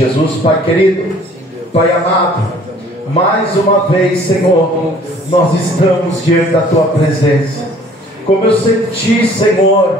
Jesus, Pai querido, Pai amado, mais uma vez, Senhor, nós estamos diante da Tua presença. Como eu senti, Senhor,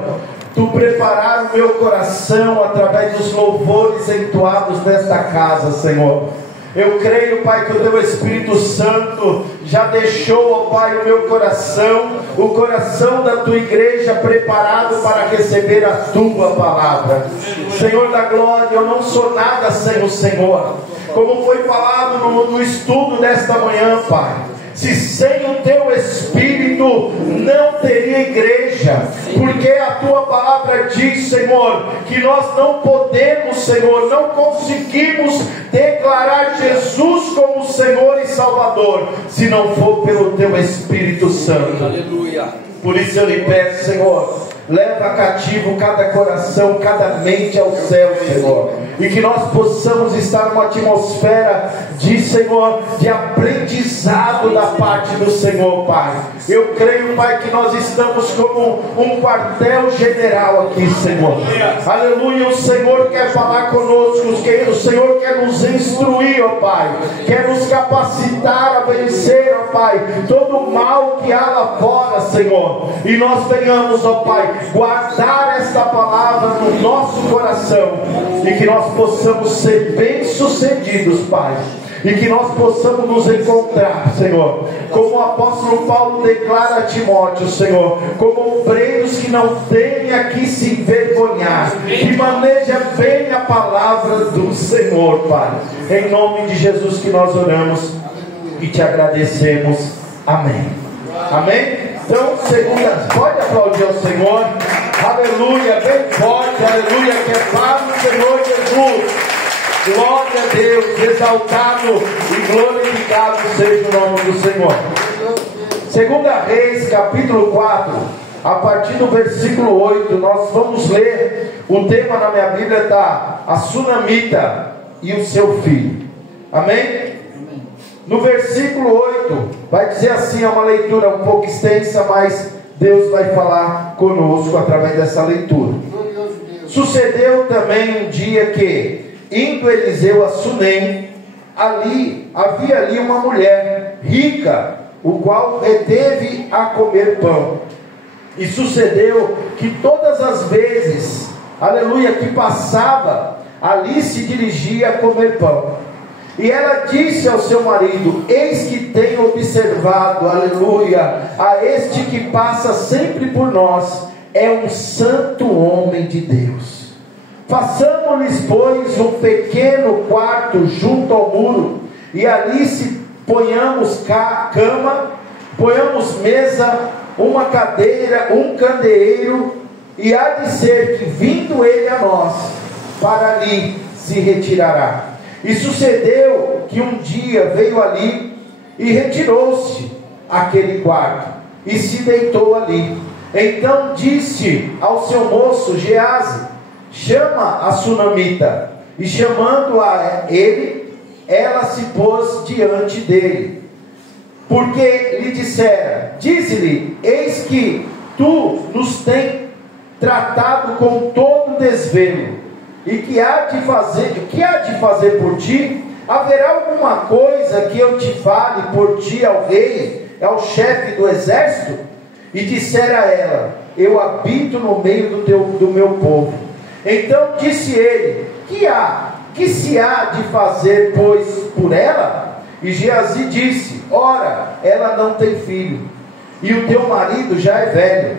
Tu preparar o meu coração através dos louvores entoados nesta casa, Senhor. Eu creio, Pai, que o Teu Espírito Santo já deixou, ó Pai, o meu coração, o coração da Tua igreja preparado para receber a Tua palavra. Senhor da glória, eu não sou nada sem o Senhor. Como foi falado no estudo desta manhã, Pai, se sem o Teu Espírito não teria igreja, porque a Tua palavra diz, Senhor, que nós não podemos, Senhor, não conseguimos declarar Jesus como Senhor e Salvador, se não for pelo Teu Espírito Santo. Aleluia. Por isso eu lhe peço, Senhor, leva cativo cada coração, cada mente ao céu, Senhor, e que nós possamos estar numa atmosfera de, Senhor, de aprendizado da parte do Senhor, Pai. Eu creio, Pai, que nós estamos como um quartel general aqui, Senhor. Aleluia, o Senhor quer falar conosco, o Senhor quer nos instruir, ó Pai, quer nos capacitar a vencer, ó Pai, todo o mal que há lá fora, Senhor, e nós venhamos, ó Pai, guardar esta palavra no nosso coração, e que nós possamos ser bem-sucedidos, Pai, e que nós possamos nos encontrar, Senhor, como o apóstolo Paulo declara a Timóteo, Senhor, como obreiros que não têm a que se envergonhar, que maneja bem a palavra do Senhor, Pai. Em nome de Jesus que nós oramos e te agradecemos. Amém. Amém? Então, pode aplaudir ao Senhor. Aleluia, bem forte, aleluia, que é paz do Senhor Jesus. Glória a Deus, exaltado e glorificado seja o nome do Senhor. 2 Reis, capítulo 4, a partir do versículo 8, nós vamos ler. O tema na minha Bíblia está a Sunamita e o seu filho. Amém? No versículo 8, vai dizer assim, é uma leitura um pouco extensa, mas Deus vai falar conosco através dessa leitura. Sucedeu também um dia que, indo Eliseu a Sunem, havia ali uma mulher rica, o qual reteve a comer pão. E sucedeu que todas as vezes, aleluia, que passava, ali se dirigia a comer pão. E ela disse ao seu marido: eis que tenho observado, aleluia, a este que passa sempre por nós, é um santo homem de Deus. Façamos-lhes, pois, um pequeno quarto junto ao muro, e ali se ponhamos cama, ponhamos mesa, uma cadeira, um candeeiro, e há de ser que, vindo ele a nós, para ali se retirará. E sucedeu que um dia veio ali e retirou-se aquele quarto e se deitou ali. Então disse ao seu moço Geazi: chama a Sunamita. E chamando a ele, ela se pôs diante dele, porque lhe dissera: dize-lhe, eis que tu nos tens tratado com todo desvelo, e que há de fazer por ti? Haverá alguma coisa que eu te fale por ti ao rei, ao chefe do exército? E dissera ela: eu habito no meio do meu povo. Então disse ele: que se há de fazer, pois, por ela? E Geazi disse: ora, ela não tem filho, e o teu marido já é velho.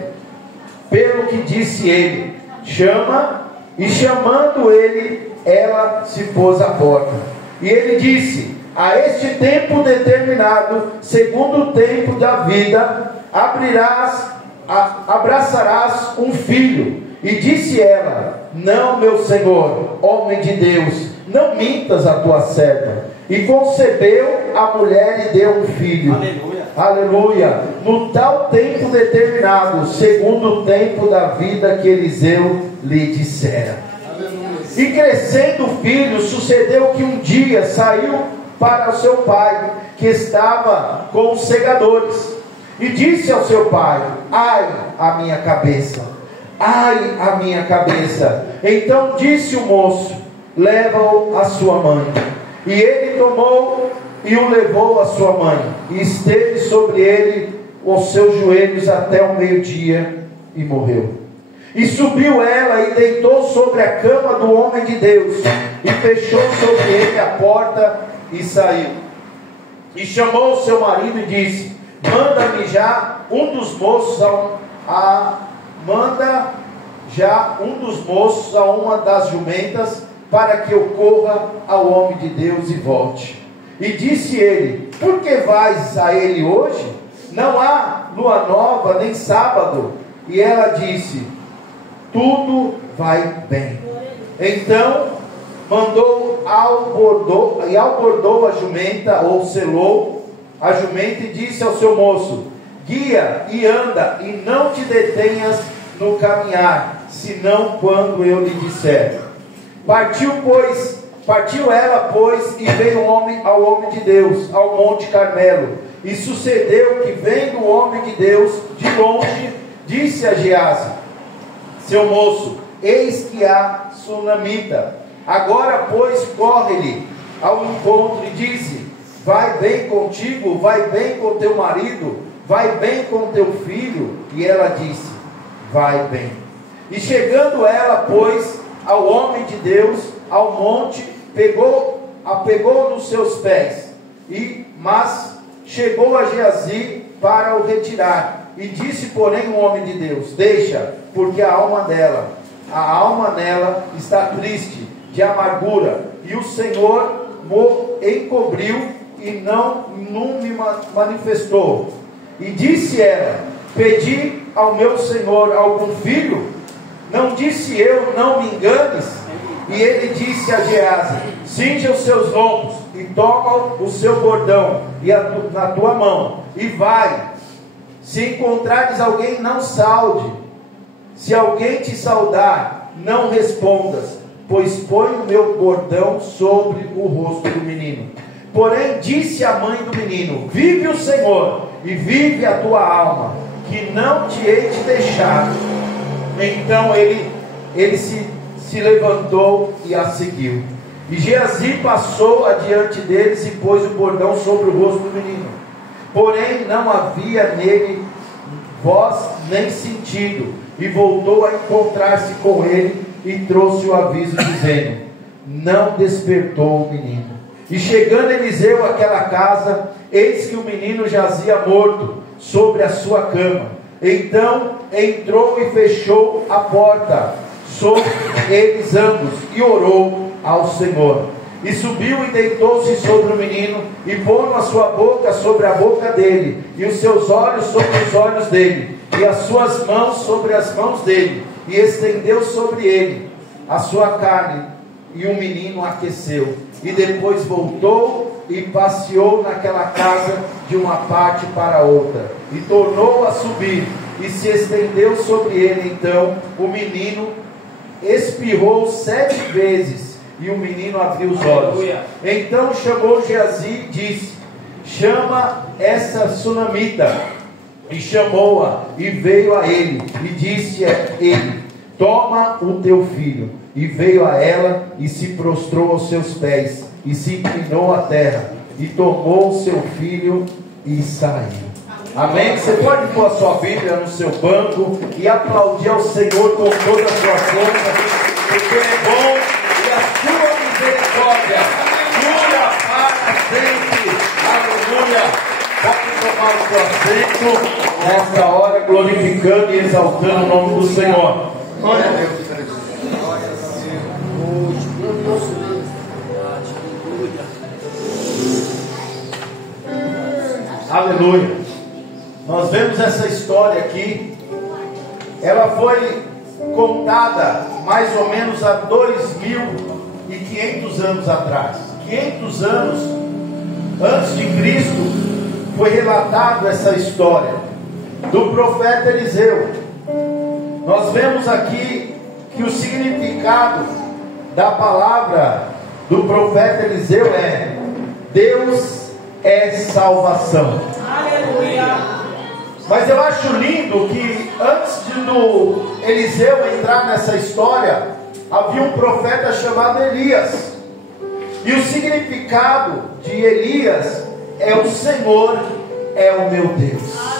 Pelo que disse ele: chama. E chamando ele, ela se pôs à porta. E ele disse: a este tempo determinado, segundo o tempo da vida, abraçarás um filho. E disse ela: não, meu senhor, homem de Deus, não mintas a tua serva. E concebeu a mulher e deu um filho. Aleluia. Aleluia. No tal tempo determinado, segundo o tempo da vida que Eliseu lhe dissera. Aleluia. E crescendo o filho, sucedeu que um dia saiu para o seu pai, que estava com os segadores, e disse ao seu pai: ai, a minha cabeça, ai, a minha cabeça. Então disse o moço: leva-o à sua mãe. E ele tomou e o levou à sua mãe, e esteve sobre ele os seus joelhos até o meio-dia, e morreu. E subiu ela e deitou sobre a cama do homem de Deus, e fechou sobre ele a porta, e saiu. E chamou o seu marido e disse: manda-me já um dos moços a uma das jumentas, para que eu corra ao homem de Deus e volte. E disse ele: por que vais a ele hoje? Não há lua nova, nem sábado. E ela disse: tudo vai bem. Então mandou albordou a jumenta, ou selou a jumenta, e disse ao seu moço: guia e anda, e não te detenhas no caminhar, senão quando eu lhe disser. Partiu ela, pois, e veio ao homem de Deus, ao monte Carmelo. E sucedeu que, vendo o homem de Deus de longe, disse a Geazi, seu moço: eis que há sunamita. Agora, pois, corre-lhe ao encontro e dize: vai bem contigo, vai bem com teu marido, vai bem com teu filho. E ela disse: vai bem. E chegando ela, pois, ao homem de Deus, ao monte, apegou nos seus pés, mas chegou a Geazi para o retirar. E disse, porém, o homem de Deus: deixa, porque a alma nela está triste, de amargura, e o Senhor o encobriu e não me manifestou. E disse ela: pedi ao meu Senhor algum filho? Não disse eu: não me enganes? E ele disse a Geazi: cinja os seus lombos e toma o seu bordão na tua mão e vai. Se encontrares alguém, não saude. Se alguém te saudar, não respondas, pois põe o meu bordão sobre o rosto do menino. Porém disse a mãe do menino: vive o Senhor e vive a tua alma, que não te hei de deixar. Então ele se levantou e a seguiu. E Geazi passou adiante deles e pôs o bordão sobre o rosto do menino. Porém não havia nele voz nem sentido. E voltou a encontrar-se com ele e trouxe o aviso, dizendo: não despertou o menino. E chegando Eliseu àquela casa, eis que o menino jazia morto sobre a sua cama. Então entrou e fechou a porta sobre eles ambos, e orou ao Senhor. E subiu e deitou-se sobre o menino, e pôs a sua boca sobre a boca dele, e os seus olhos sobre os olhos dele, e as suas mãos sobre as mãos dele, e estendeu sobre ele a sua carne, e o menino aqueceu. E depois voltou e passeou naquela casa de uma parte para outra, e tornou a subir, e se estendeu sobre ele. Então o menino espirrou 7 vezes, e o menino abriu os olhos. Então chamou Geazi e disse: chama essa sunamita. E chamou-a, e veio a ele, e disse a ele: toma o teu filho. E veio a ela, e se prostrou aos seus pés, e se inclinou à terra, e tomou o seu filho, e saiu. Amém? Você pode pôr a sua Bíblia no seu banco, e aplaudir ao Senhor com toda a sua força, porque Ele é bom, e a sua misericórdia dura para sempre. Aleluia! Pode tomar o seu assento nesta hora, glorificando e exaltando o nome do Senhor. Glória a Deus. Aleluia. Nós vemos essa história aqui. Ela foi contada mais ou menos há 2.500 anos atrás. 500 anos antes de Cristo foi relatado essa história do profeta Eliseu. Nós vemos aqui que o significado da palavra do profeta Eliseu é: Deus é salvação. Aleluia. Mas eu acho lindo que antes do Eliseu entrar nessa história, havia um profeta chamado Elias. E o significado de Elias é: o Senhor é o meu Deus.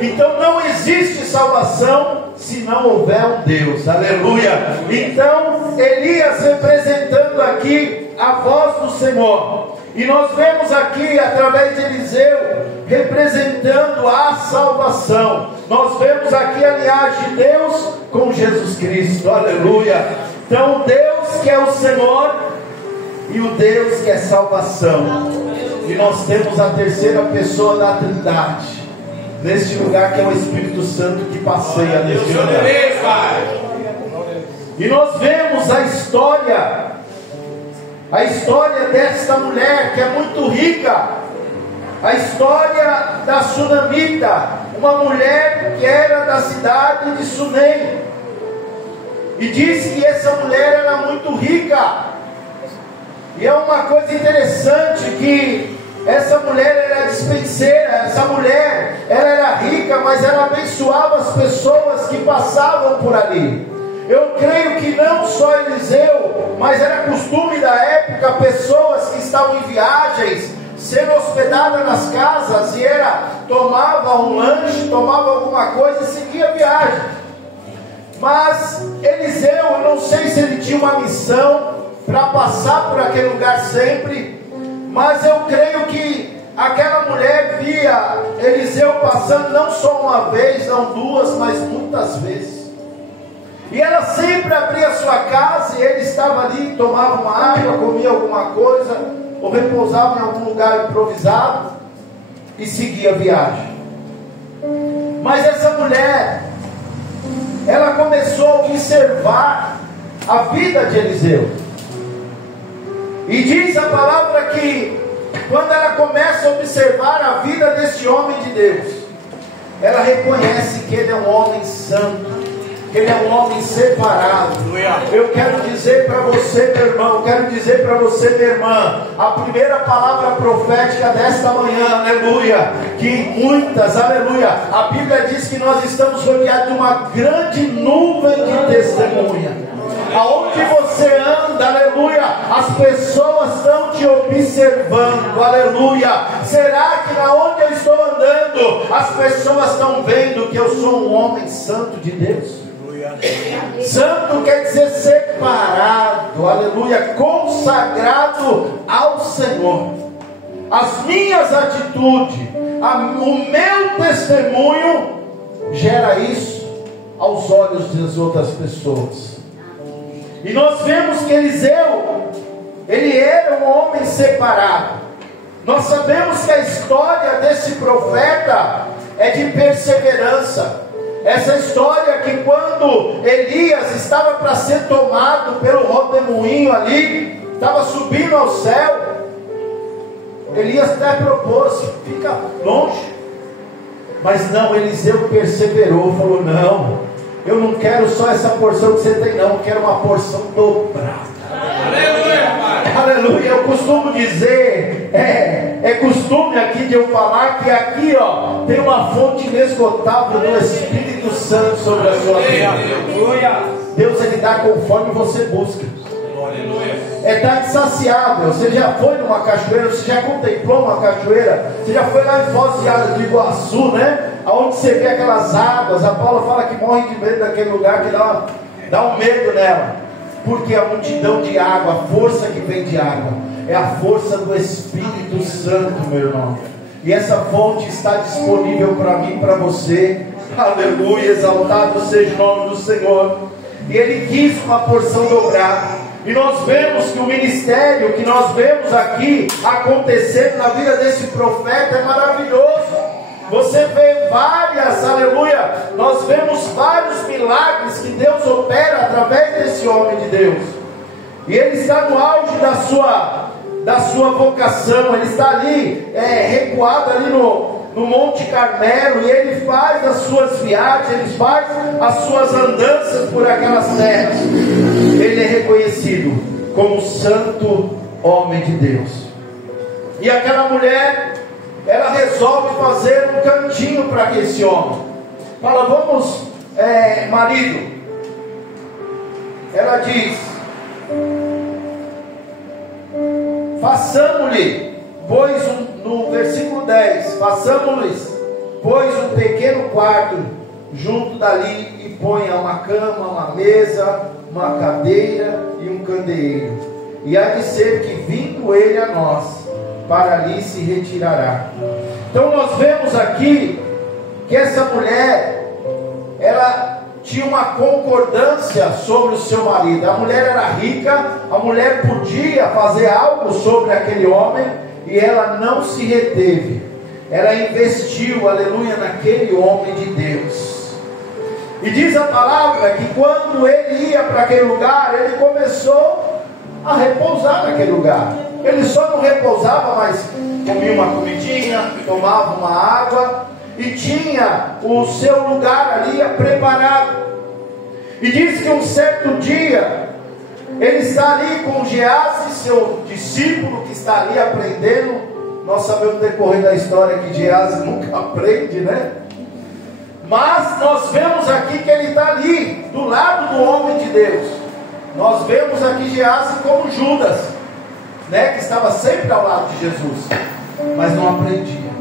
Então não existe salvação se não houver um Deus. Aleluia. Então Elias representando aqui a voz do Senhor. E nós vemos aqui através de Eliseu representando a salvação. Nós vemos aqui a linhagem de Deus com Jesus Cristo. Aleluia. Então o Deus que é o Senhor e o Deus que é salvação. E nós temos a terceira pessoa da Trindade neste lugar, que é o Espírito Santo que passeia neste lugar. E nós vemos a história desta mulher que é muito rica, a história da Sunamita, uma mulher que era da cidade de Sunem. E diz que essa mulher era muito rica. E é uma coisa interessante que essa mulher era dispenseira, essa mulher, ela era rica, mas ela abençoava as pessoas que passavam por ali. Eu creio que não só Eliseu, mas era costume da época, pessoas que estavam em viagens, sendo hospedadas nas casas, e tomava um lanche, tomava alguma coisa e seguia a viagem. Mas Eliseu, eu não sei se ele tinha uma missão para passar por aquele lugar sempre, mas eu creio que aquela mulher via Eliseu passando não só uma vez, não duas, mas muitas vezes. E ela sempre abria a sua casa e ele estava ali, tomava uma água, comia alguma coisa, ou repousava em algum lugar improvisado e seguia a viagem. Mas essa mulher, ela começou a observar a vida de Eliseu. E diz a palavra que quando ela começa a observar a vida desse homem de Deus, ela reconhece que ele é um homem santo, que ele é um homem separado. Eu quero dizer para você, meu irmão, eu quero dizer para você, minha irmã, a primeira palavra profética desta manhã, aleluia, que muitas, aleluia, a Bíblia diz que nós estamos rodeados de uma grande nuvem de testemunha. Aonde você anda, aleluia, as pessoas estão te observando, aleluia. Será que na onde eu estou andando, as pessoas estão vendo que eu sou um homem santo de Deus? Santo quer dizer separado, aleluia, consagrado ao Senhor. As minhas atitudes, o meu testemunho gera isso aos olhos das outras pessoas. E nós vemos que Eliseu, ele era um homem separado. Nós sabemos que a história desse profeta é de perseverança. Essa história que quando Elias estava para ser tomado pelo rodemoinho ali, estava subindo ao céu, Elias até propôs, fica longe. Mas não, Eliseu perseverou, falou: não, eu não quero só essa porção que você tem, não, eu quero uma porção dobrada. Aleluia, Pai. Aleluia. Eu costumo dizer, é costume aqui de eu falar que aqui, ó, tem uma fonte inesgotável do Espírito Santo sobre a sua vida. Aleluia. Deus, ele dá conforme você busca. É estar insaciável. Você já foi numa cachoeira, você já contemplou uma cachoeira, você já foi lá em Foz do Iguaçu, né? Aonde você vê aquelas águas. A Paula fala que morre de medo daquele lugar, que dá um medo nela, porque a multidão de água, a força que vem de água, é a força do Espírito Santo, meu irmão. E essa fonte está disponível para mim e para você. Aleluia, exaltado seja o nome do Senhor. E ele quis uma porção dobrada. E nós vemos que o ministério que nós vemos aqui acontecendo na vida desse profeta é maravilhoso. Você vê várias, aleluia, nós vemos vários milagres que Deus opera através desse homem de Deus. E ele está no auge da sua vocação. Ele está ali, recuado ali no Monte Carmelo, e ele faz as suas viagens, ele faz as suas andanças por aquelas terras. Ele é reconhecido como santo homem de Deus. E aquela mulher, ela resolve fazer um cantinho para esse homem. Fala: vamos, marido. Ela diz: Façamos-lhe, pois, no versículo 10, façamos-lhes, pois, um pequeno quarto junto dali, e ponha uma cama, uma mesa, uma cadeira e um candeeiro. E há de ser que, vindo ele a nós, para ali se retirará. Então nós vemos aqui que essa mulher, ela tinha uma concordância sobre o seu marido. A mulher era rica, a mulher podia fazer algo sobre aquele homem, e ela não se reteve. Ela investiu, aleluia, naquele homem de Deus. E diz a palavra que quando ele ia para aquele lugar, ele começou a repousar naquele lugar. Ele só não repousava, mas comia uma comidinha, tomava uma água e tinha o seu lugar ali preparado. E diz que um certo dia ele está ali com Geazi, seu discípulo, que está ali aprendendo. Nós sabemos no decorrer da história que Geazi nunca aprende, né? Mas nós vemos aqui que ele está ali, do lado do homem de Deus. Nós vemos aqui Geazi como Judas, né? Que estava sempre ao lado de Jesus, mas não aprendia.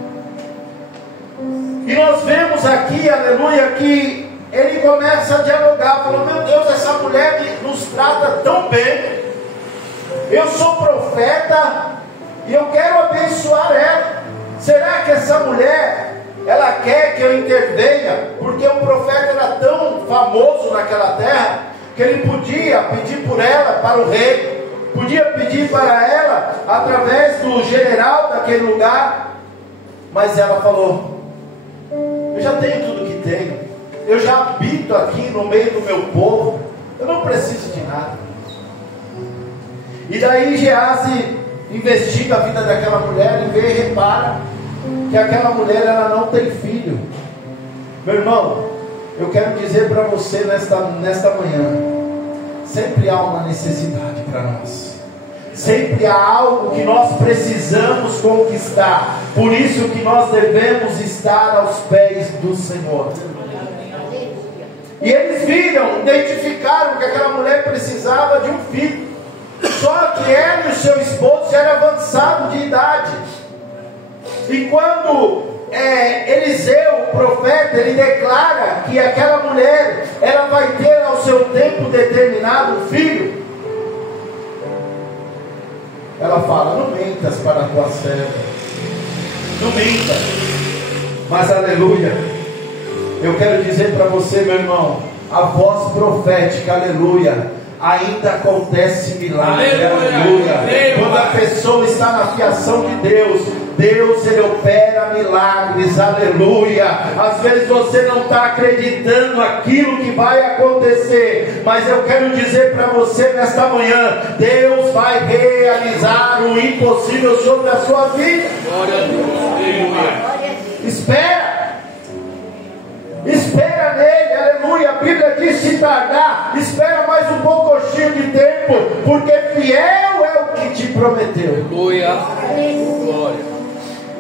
E nós vemos aqui, aleluia, que ele começa a dialogar, falou: meu Deus, essa mulher nos trata tão bem. Eu sou profeta e eu quero abençoar ela. Será que essa mulher, ela quer que eu intervenha? Porque o profeta era tão famoso naquela terra, que ele podia pedir por ela para o rei, podia pedir para ela através do general daquele lugar. Mas ela falou: eu já tenho tudo que tenho, eu já habito aqui no meio do meu povo, eu não preciso de nada. E daí Geazi investiga a vida daquela mulher e vê e repara que aquela mulher, ela não tem filho. Meu irmão, eu quero dizer para você nesta manhã, sempre há uma necessidade para nós, sempre há algo que nós precisamos conquistar. Por isso que nós devemos estar aos pés do Senhor. E eles viram, identificaram que aquela mulher precisava de um filho. Só que ela e o seu esposo já eram avançados de idade. E quando Eliseu, o profeta, ele declara que aquela mulher, ela vai ter ao seu tempo determinado um filho, ela fala: não mentas para a tua serva, não minta. Mas aleluia, eu quero dizer para você, meu irmão, a voz profética, aleluia, ainda acontece milagre, aleluia. Quando a pessoa está na fiação de Deus, Deus, ele opera milagres, aleluia. Às vezes você não está acreditando naquilo que vai acontecer, mas eu quero dizer para você nesta manhã: Deus vai realizar o impossível sobre a sua vida. Glória a Deus. Espera nele, aleluia. A Bíblia diz: se tardar, espera mais um pouquinho de tempo, porque fiel é o que te prometeu. Aleluia. Glória.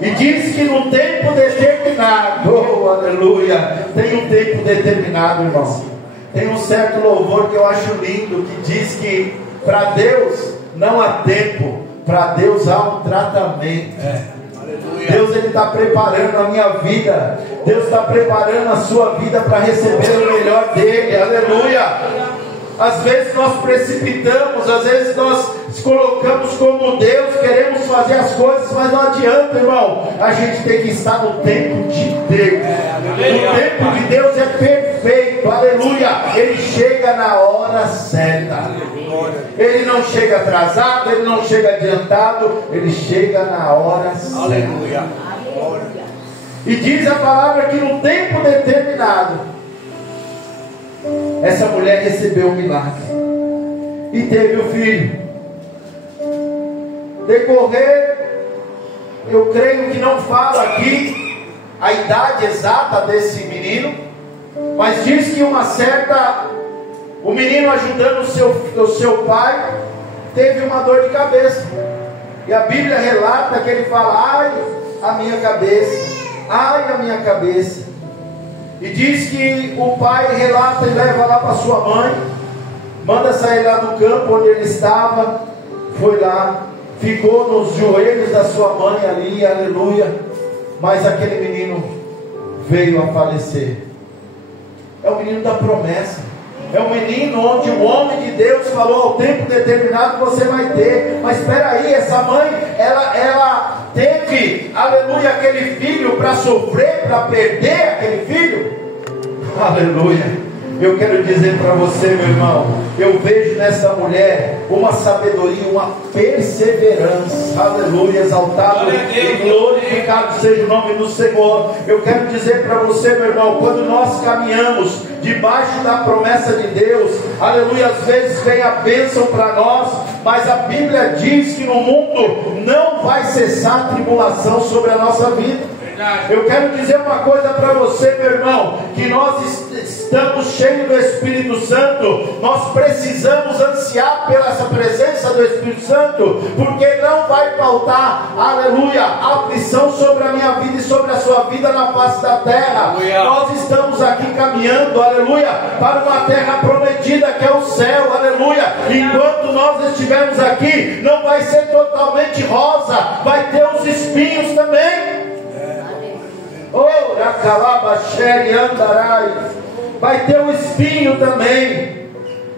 E diz que no tempo determinado, oh, aleluia, tem um tempo determinado, irmão. Tem um certo louvor que eu acho lindo, que diz que para Deus não há tempo, para Deus há um tratamento. Deus, ele está preparando a minha vida, Deus está preparando a sua vida para receber o melhor dele, aleluia. Às vezes nós precipitamos, às vezes nós colocamos como Deus, queremos fazer as coisas, mas não adianta, irmão. A gente tem que estar no tempo de Deus. O tempo de Deus é perfeito, aleluia. Ele chega na hora certa. Ele não chega atrasado, ele não chega adiantado, ele chega na hora certa. Aleluia. E diz a palavra que no tempo determinado, essa mulher recebeu um milagre e teve o filho. Decorrer, eu creio que não fala aqui a idade exata desse menino, mas diz que o menino ajudando o seu pai, teve uma dor de cabeça. E a Bíblia relata que ele fala: ai, a minha cabeça, ai, a minha cabeça. E diz que o pai relata e leva lá para sua mãe. manda sair lá do campo onde ele estava. Foi lá, ficou nos joelhos da sua mãe ali, aleluia. Mas aquele menino veio a falecer. É o menino da promessa. É um menino onde o homem de Deus falou: ao tempo determinado você vai ter. Mas espera aí, essa mãe, ela teve, aleluia, aquele filho para sofrer, para perder aquele filho? Aleluia. Eu quero dizer para você, meu irmão, eu vejo nessa mulher uma sabedoria, uma perseverança. Aleluia, exaltado e glorificado seja o nome do Senhor. Eu quero dizer para você, meu irmão, quando nós caminhamos debaixo da promessa de Deus, aleluia, às vezes vem a bênção para nós, mas a Bíblia diz que no mundo não vai cessar a tribulação sobre a nossa vida. Eu quero dizer uma coisa para você, meu irmão, que nós estamos cheios do Espírito Santo. Nós precisamos ansiar pela essa presença do Espírito Santo, porque não vai faltar, aleluia, aflição sobre a minha vida e sobre a sua vida na face da terra. Aleluia. Nós estamos aqui caminhando, aleluia, para uma terra prometida que é o céu, aleluia. Enquanto nós estivermos aqui, não vai ser totalmente rosa, vai ter os espinhos também. Oh, Racalabaxere andarai. Vai ter um espinho também.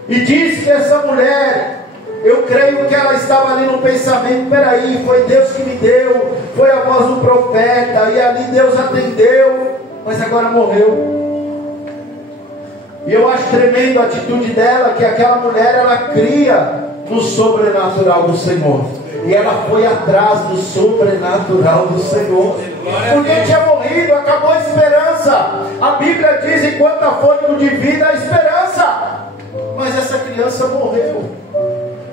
E diz que essa mulher, eu creio que ela estava ali no pensamento: peraí, foi Deus que me deu, foi a voz do profeta, e ali Deus atendeu, mas agora morreu. E eu acho tremendo a atitude dela, que aquela mulher, ela cria no sobrenatural do Senhor. E ela foi atrás do sobrenatural do Senhor. Porque tinha morrido, acabou a esperança. A Bíblia diz: enquanto há fôlego de vida, há esperança. Mas essa criança morreu.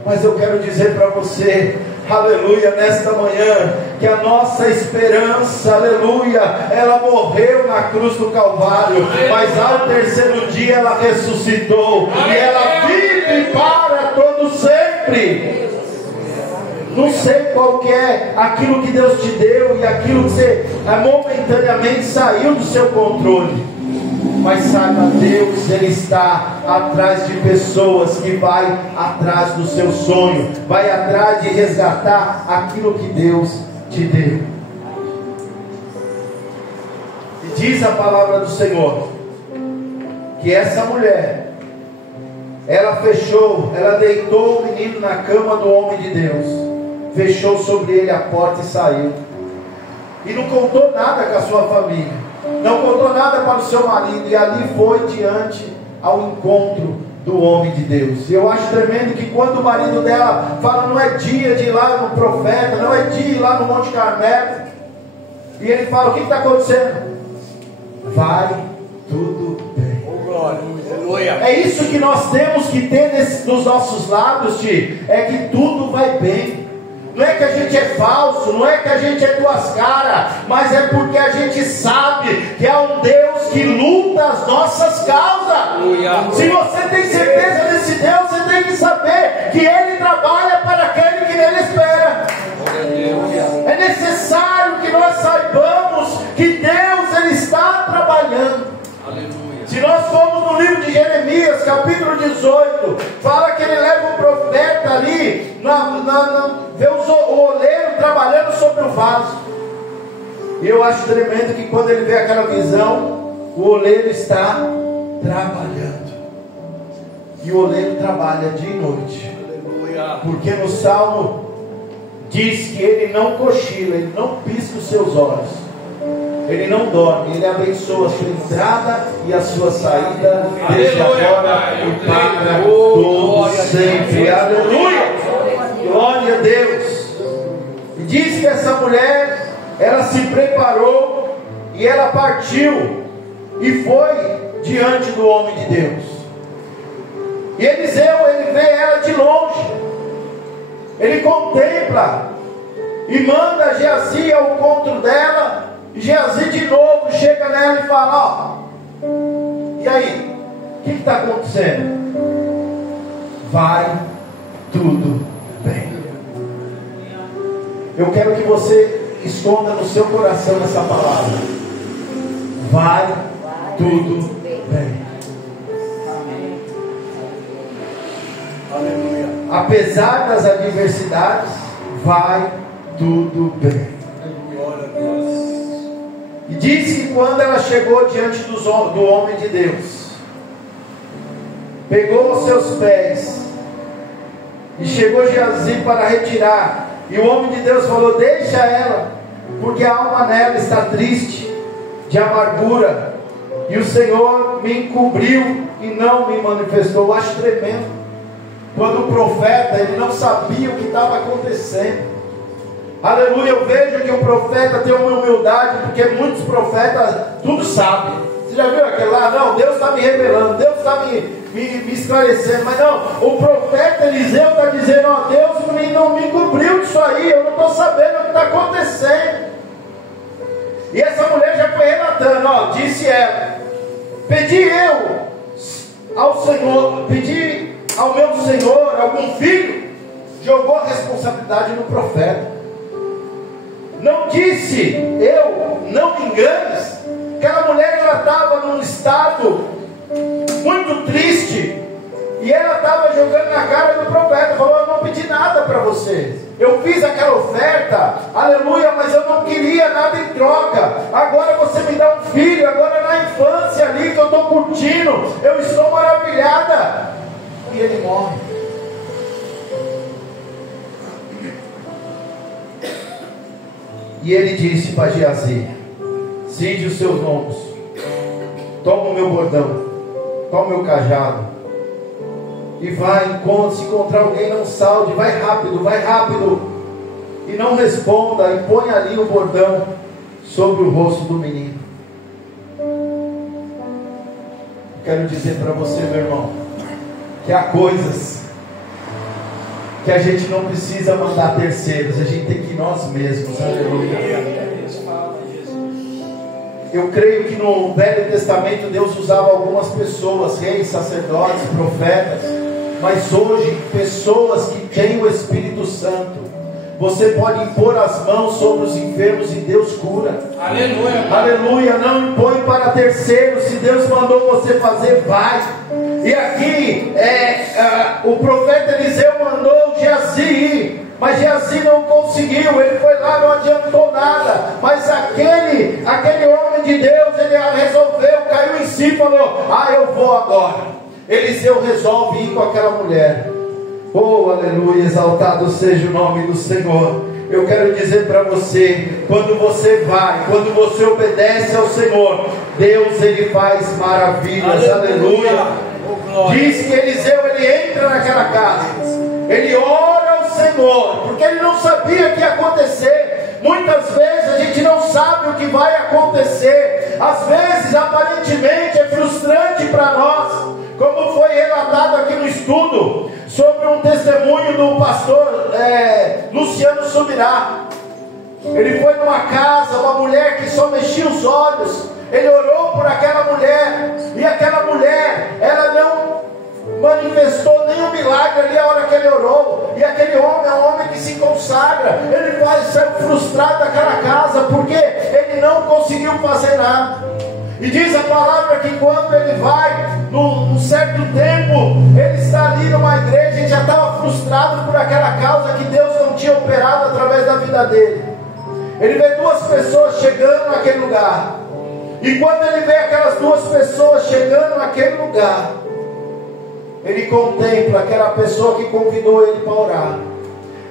Mas eu quero dizer para você, aleluia, nesta manhã, que a nossa esperança, aleluia, ela morreu na cruz do Calvário, mas ao terceiro dia ela ressuscitou, e ela vive para todo sempre. Não sei qual que é aquilo que Deus te deu e aquilo que você momentaneamente saiu do seu controle, mas saiba, Deus, Ele está atrás de pessoas que vai atrás do seu sonho, vai atrás de resgatar aquilo que Deus te deu. E diz a palavra do Senhor que essa mulher, ela deitou o menino na cama do homem de Deus, fechou sobre ele a porta e saiu. E não contou nada com a sua família, não contou nada para o seu marido, e ali foi diante ao encontro do homem de Deus. E eu acho tremendo que quando o marido dela fala: não é dia de ir lá no profeta, não é dia de ir lá no Monte Carmelo, e ele fala: o que está acontecendo? Vai tudo bem. É isso que nós temos que ter nos nossos lábios, é que tudo vai bem. Não é que a gente é falso, não é que a gente é duas caras, mas é porque a gente sabe que é um Deus que luta as nossas causas. Se você tem certeza desse Deus, você tem que saber que Ele trabalha para aquele que nele espera. É necessário que nós saibamos que Deus, Ele está trabalhando. Se nós formos no livro de Jeremias, capítulo 18, fala que ele leva o profeta ali, vê o oleiro trabalhando sobre o vaso. E eu acho tremendo que quando ele vê aquela visão, o oleiro está trabalhando. E o oleiro trabalha dia e noite. Porque no Salmo diz que ele não cochila, ele não pisca os seus olhos. Ele não dorme, Ele abençoa a sua entrada e a sua saída, desde agora e para todo sempre. Aleluia! Glória a Deus! E diz que essa mulher, ela se preparou e ela partiu e foi diante do homem de Deus. E Eliseu, ele vê ela de longe, ele contempla e manda Geazi ao encontro dela. E Geazi de novo chega nela e fala: ó, e aí, o que está acontecendo? Vai tudo bem. Eu quero que você esconda no seu coração essa palavra: vai tudo bem. apesar das adversidades, vai tudo bem. E diz que quando ela chegou diante do homem de Deus, pegou os seus pés e chegou Geazi para retirar, e o homem de Deus falou: deixa ela, porque a alma nela está triste, de amargura, e o Senhor me encobriu e não me manifestou. Eu acho tremendo quando o profeta, ele não sabia o que estava acontecendo. Aleluia. Eu vejo que o profeta tem uma humildade, porque muitos profetas tudo sabem. Você já viu aquele lá? Não, Deus está me revelando, Deus está me esclarecendo. Mas não, o profeta Eliseu está dizendo: ó, Deus não me encobriu disso aí, eu não estou sabendo o que está acontecendo. E essa mulher já foi relatando, ó, disse ela: pedi ao meu Senhor algum filho. Jogou a responsabilidade no profeta. Não disse: eu, não me enganes. Aquela mulher, ela estava num estado muito triste, e ela estava jogando na cara do profeta. Falou: eu não pedi nada para você, eu fiz aquela oferta, aleluia, mas eu não queria nada em troca. Agora você me dá um filho, agora na infância ali que eu estou curtindo, eu estou maravilhada. E ele morre. E ele disse para Geazi: cinge os seus lombos, toma o meu bordão, toma o meu cajado, e vai, se encontrar alguém, não salde, vai rápido, e não responda, e põe ali o bordão sobre o rosto do menino. Quero dizer para você, meu irmão, que há coisas que a gente não precisa mandar terceiros, a gente tem que ir nós mesmos. Aleluia. Eu creio que no Velho Testamento Deus usava algumas pessoas, reis, sacerdotes, profetas, mas hoje pessoas que têm o Espírito Santo. Você pode impor as mãos sobre os enfermos e Deus cura. Aleluia. Aleluia. Não impõe para terceiros. Se Deus mandou você fazer, vai. E aqui o profeta Eliseu mandou Geazi ir, mas Geazi não conseguiu. Ele foi lá, não adiantou nada. Mas aquele homem de Deus, ele resolveu, caiu em si e falou: eu vou agora. Eliseu resolve ir com aquela mulher. Oh, aleluia, exaltado seja o nome do Senhor. Eu quero dizer para você, quando você vai, quando você obedece ao Senhor, Deus, ele faz maravilhas. Aleluia. Diz que Eliseu, ele entra naquela casa, ele ora ao Senhor, porque ele não sabia o que ia acontecer. Muitas vezes a gente não sabe o que vai acontecer. Às vezes, aparentemente, é frustrante para nós, como foi relatado aqui no estudo, sobre um testemunho do pastor Luciano Subirá. Ele foi numa casa, uma mulher que só mexia os olhos. Ele orou por aquela mulher, e aquela mulher, ela não manifestou nenhum milagre ali a hora que ele orou. E aquele homem é um homem que se consagra. Ele saiu frustrado daquela casa, porque ele não conseguiu fazer nada. E diz a palavra que quando ele vai, num certo tempo, ele está ali numa igreja, ele já estava frustrado por aquela causa que Deus não tinha operado através da vida dele. Ele vê duas pessoas chegando naquele lugar, e quando ele vê aquelas duas pessoas chegando naquele lugar, ele contempla aquela pessoa que convidou ele para orar,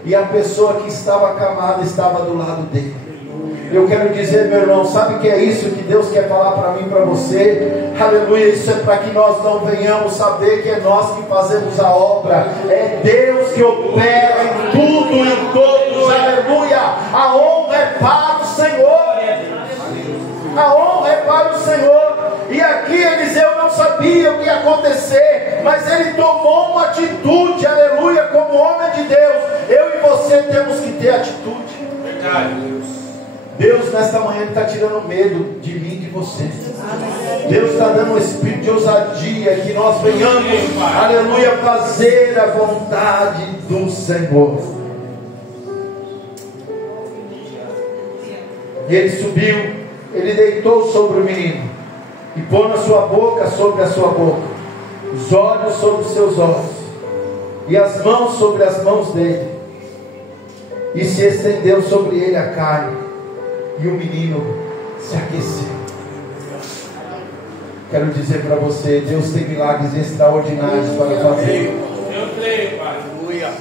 e a pessoa que estava acamada estava do lado dele. Eu quero dizer, meu irmão, sabe o que é isso que Deus quer falar para mim e para você? Aleluia, isso é para que nós não venhamos saber que é nós que fazemos a obra. É Deus que opera em tudo e em todos. Aleluia, a honra é para o Senhor. A honra é para o Senhor. E aqui Eliseu não sabia o que ia acontecer, mas ele tomou uma atitude, aleluia, como homem de Deus. Eu e você temos que ter atitude. Verdade, Deus. Deus nesta manhã está tirando medo de mim e de você. Deus está dando um espírito de ousadia, que nós venhamos, aleluia, fazer a vontade do Senhor. E ele subiu, ele deitou sobre o menino, e pôs a sua boca sobre a sua boca, os olhos sobre os seus olhos, e as mãos sobre as mãos dele, e se estendeu sobre ele a carne, e o menino se aqueceu. Quero dizer para você, Deus tem milagres extraordinários para fazer. Eu creio, Pai.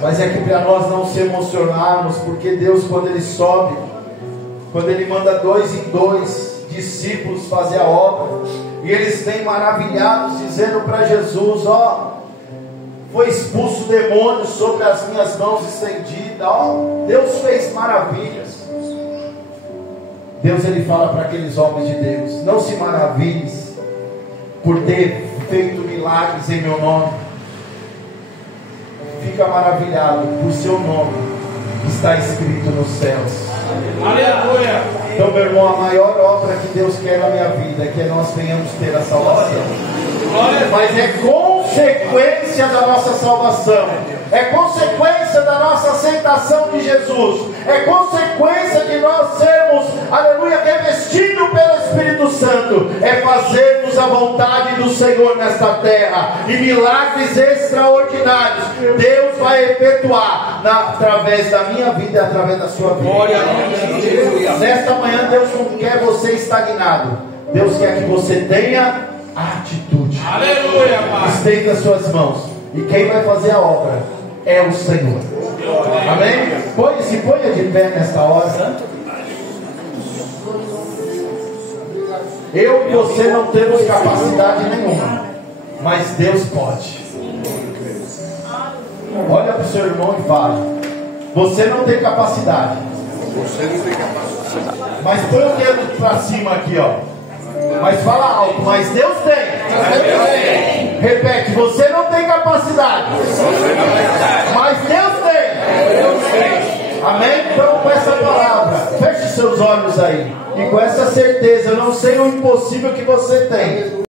Mas é que para nós não se emocionarmos, porque Deus, quando Ele sobe, quando Ele manda 2 em 2 discípulos fazer a obra, e eles vêm maravilhados, dizendo para Jesus: ó, foi expulso o demônio sobre as minhas mãos estendidas, ó, Deus fez maravilhas. Deus, Ele fala para aqueles homens de Deus: não se maravilhes por ter feito milagres em meu nome, fica maravilhado por seu nome está escrito nos céus. Aleluia. Então, meu irmão, a maior obra que Deus quer na minha vida é que nós venhamos ter a salvação. Mas é consequência da nossa salvação, é consequência da nossa aceitação de Jesus, é consequência de nós sermos, aleluia, revestidos pelo Espírito Santo, é fazermos a vontade do Senhor nesta terra, e milagres extraordinários Deus vai efetuar através da minha vida e através da sua vida. Nesta manhã Deus não quer você estagnado, Deus quer que você tenha atitude. Aleluia, Pai. Estenda as suas mãos, e quem vai fazer a obra é o Senhor. Amém? Se ponha de pé nesta hora. Eu e você não temos capacidade nenhuma, mas Deus pode. Olha para o seu irmão e fala: você não tem capacidade. Mas põe o dedo para cima aqui, ó. Mas fala alto: mas Deus tem. Repete: você não tem capacidade, mas Deus tem. Amém? Então, com essa palavra, feche seus olhos aí, e com essa certeza, eu não sei o impossível que você tem,